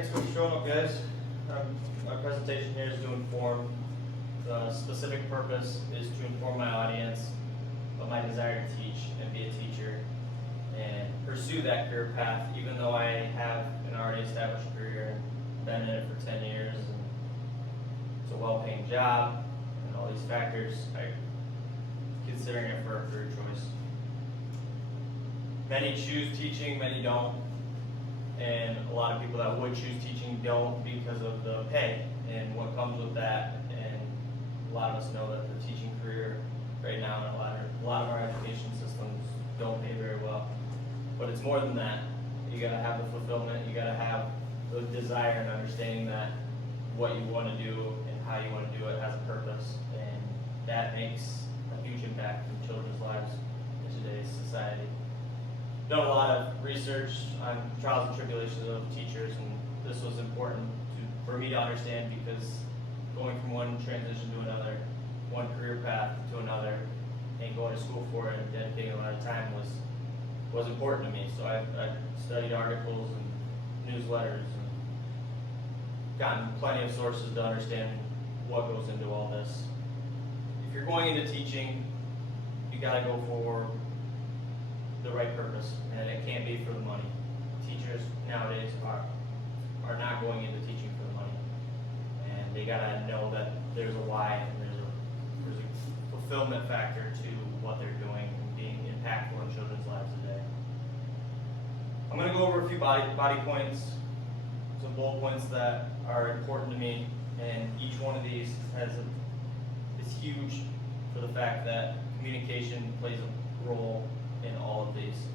thanks for showing up, guys. My presentation here is to inform. The specific purpose is to inform my audience of my desire to teach and be a teacher and pursue that career path, even though I have an already established career and been in it for 10 years and it's a well-paying job and all these factors. I'm considering it for a career choice. Many choose teaching, many don't. And a lot of people that would choose teaching don't because of the pay and what comes with that. And a lot of us know that the teaching career right now in a lot of our education systems don't pay very well. But it's more than that. You gotta have the fulfillment, you gotta have the desire and understanding that what you wanna do and how you wanna do it has a purpose. And that makes a huge impact in children's lives in today's society. Done a lot of research on trials and tribulations of teachers, and this was important for me to understand because going from one transition to another, one career path to another, and going to school for it and dedicating a lot of time was important to me. So I studied articles and newsletters and gotten plenty of sources to understand what goes into all this. If you're going into teaching, you gotta go for the right purpose, and it can't be for the money. Teachers nowadays are not going into teaching for the money, and they gotta know that there's a why and there's a fulfillment factor to what they're doing and being impactful in children's lives today. I'm going to go over a few body points, some bullet points that are important to me, and each one of these is huge for the fact that communication plays a role in all of these,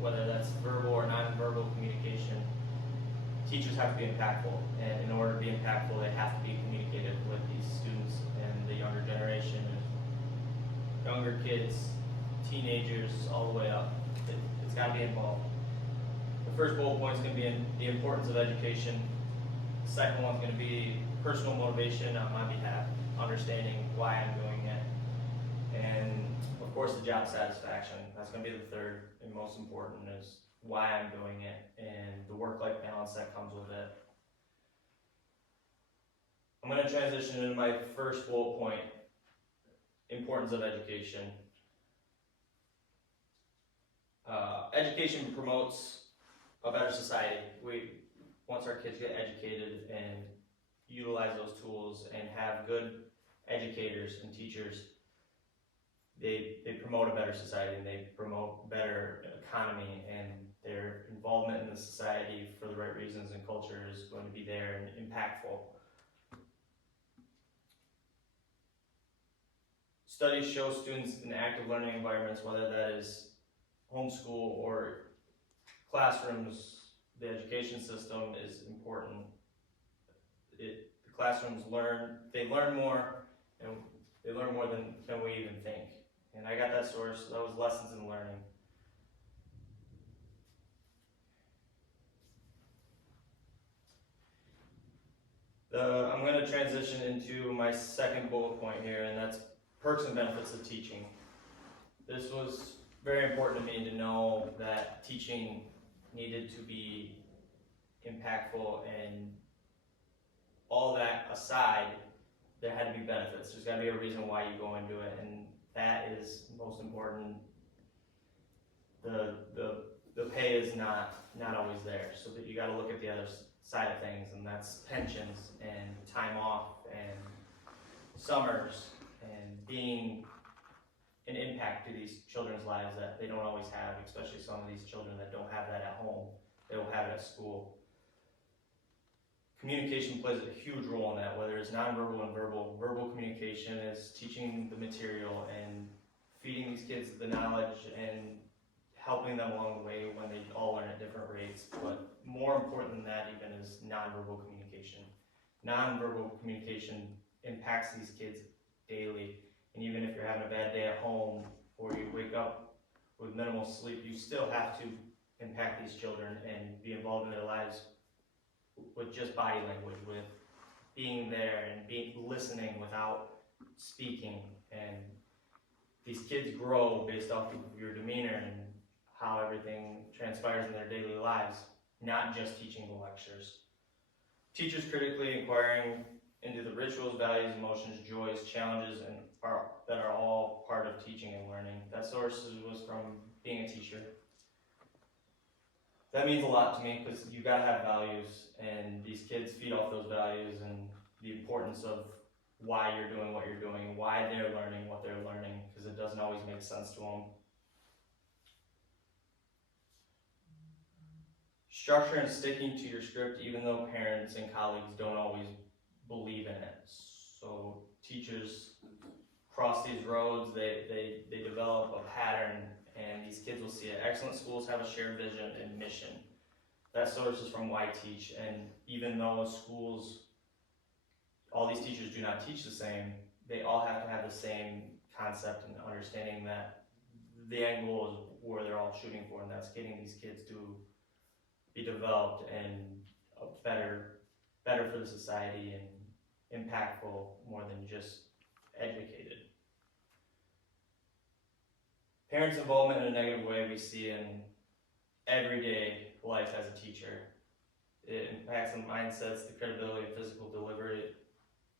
whether that's verbal or non-verbal communication. Teachers have to be impactful, and in order to be impactful, they have to be communicative with these students and the younger generation, and younger kids, teenagers, all the way up. It's got to be involved. The first bullet point is going to be the importance of education. The second one is going to be personal motivation on my behalf, understanding why I'm doing it, and of course the job satisfaction. That's going to be the third and most important, is why I'm doing it and the work-life balance that comes with it. I'm going to transition into my first bullet point, importance of education. Education promotes a better society. Once our kids get educated and utilize those tools and have good educators and teachers, they promote a better society, and they promote better economy, and their involvement in the society for the right reasons and culture is going to be there and impactful. Studies show students in active learning environments, whether that is homeschool or classrooms, the education system is important. The classrooms learn more, and they learn more than we even think. And I got that source, that was Lessons in Learning. I'm going to transition into my second bullet point here, and that's perks and benefits of teaching. This was very important to me to know that teaching needed to be impactful, and all that aside, there had to be benefits. There's got to be a reason why you go into it, and that is most important. The pay is not always there, so that you got to look at the other side of things, and that's pensions and time off and summers and being an impact to these children's lives that they don't always have, especially some of these children that don't have that at home. They will have it at school. Communication plays a huge role in that, whether it's nonverbal and verbal. Verbal communication is teaching the material and feeding these kids the knowledge and helping them along the way when they all learn at different rates. But more important than that even is nonverbal communication. Nonverbal communication impacts these kids daily. And even if you're having a bad day at home or you wake up with minimal sleep, you still have to impact these children and be involved in their lives with just body language, with being there and listening without speaking. And these kids grow based off of your demeanor and how everything transpires in their daily lives, not just teaching the lectures. Teachers critically inquiring into the rituals, values, emotions, joys, challenges, and that are all part of teaching and learning. That source was from being a teacher. That means a lot to me because you gotta have values, and these kids feed off those values and the importance of why you're doing what you're doing, why they're learning what they're learning, because it doesn't always make sense to them. Structure and sticking to your script, even though parents and colleagues don't always believe in it. So teachers cross these roads, they develop a pattern, and these kids will see it. Excellent schools have a shared vision and mission. That source is from Why Teach, and even though schools, all these teachers do not teach the same, they all have to have the same concept and understanding that the end goal is where they're all shooting for, and that's getting these kids to be developed and better for the society and impactful more than just educated. Parents' involvement in a negative way we see in everyday life as a teacher. It impacts the mindsets, the credibility, and physical delivery.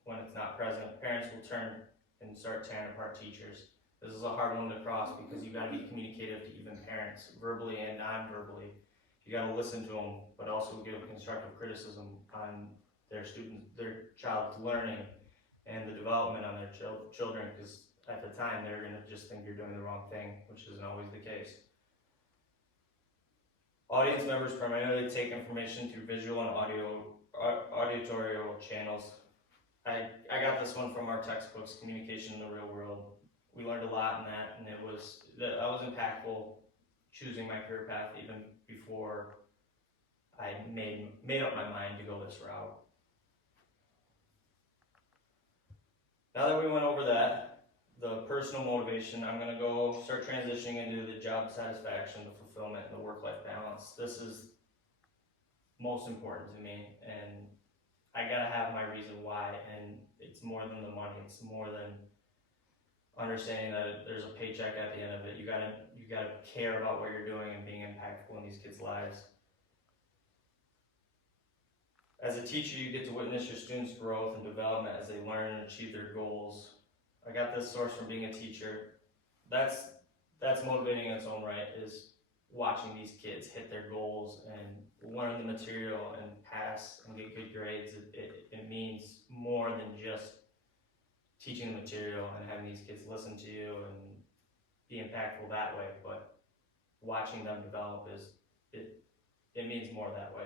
When it's not present, parents will turn and start tearing apart teachers. This is a hard one to cross because you gotta be communicative to even parents, verbally and non-verbally. You gotta listen to them, but also give constructive criticism on their child's learning and the development on their children, because at the time they're gonna just think you're doing the wrong thing, which isn't always the case. Audience members primarily take information through visual and auditorial channels. I got this one from our textbooks, Communication in the Real World. We learned a lot in that, and I was impactful choosing my career path even before I made up my mind to go this route. Now that we went over that, the personal motivation, I'm gonna go start transitioning into the job satisfaction, the fulfillment, and the work-life balance. This is most important to me, and I gotta have my reason why, and it's more than the money, it's more than understanding that there's a paycheck at the end of it. You gotta care about what you're doing and being impactful in these kids' lives. As a teacher, you get to witness your students' growth and development as they learn and achieve their goals. I got this source from being a teacher. That's motivating in its own right, is watching these kids hit their goals and learn the material and pass and get good grades. It means more than just teaching the material and having these kids listen to you and be impactful that way, but watching them develop it means more that way.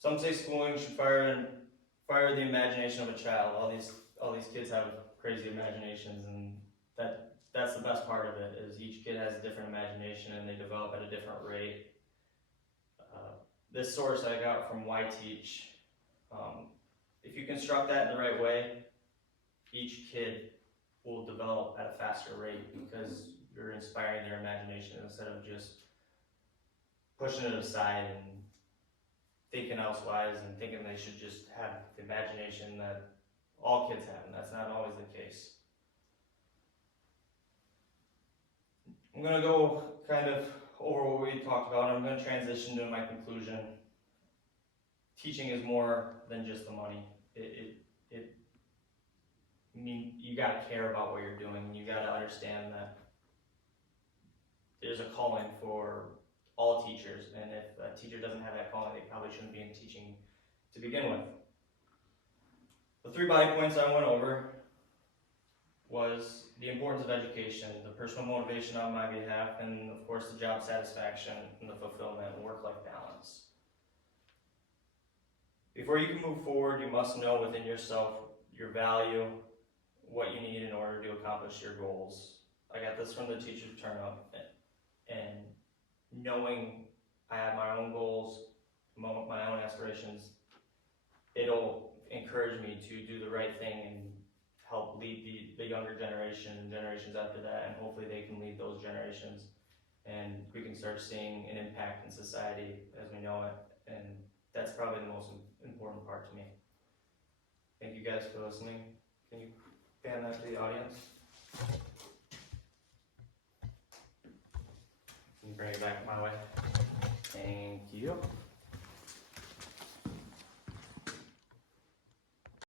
Some say schooling should fire the imagination of a child. All these kids have crazy imaginations, and that's the best part of it, is each kid has a different imagination and they develop at a different rate. This source I got from Why Teach. If you construct that in the right way, each kid will develop at a faster rate because you're inspiring their imagination instead of just pushing it aside and thinking elsewise and thinking they should just have the imagination that all kids have, and that's not always the case. I'm going to go kind of over what we talked about, and I'm going to transition to my conclusion. Teaching is more than just the money. You got to care about what you're doing. You got to understand that there's a calling for all teachers, and if a teacher doesn't have that calling, they probably shouldn't be in teaching to begin with. The 3 body points I went over was the importance of education, the personal motivation on my behalf, and of course the job satisfaction and the fulfillment and work-life balance. Before you can move forward, you must know within yourself your value, what you need in order to accomplish your goals. I got this from the Teacher Turn Up, and knowing I have my own goals, my own aspirations, it'll encourage me to do the right thing and help lead the younger generation and generations after that, and hopefully they can lead those generations, and we can start seeing an impact in society as we know it, and that's probably the most important part to me. Thank you guys for listening. Can you fan that to the audience? Can you bring it back my way? Thank you.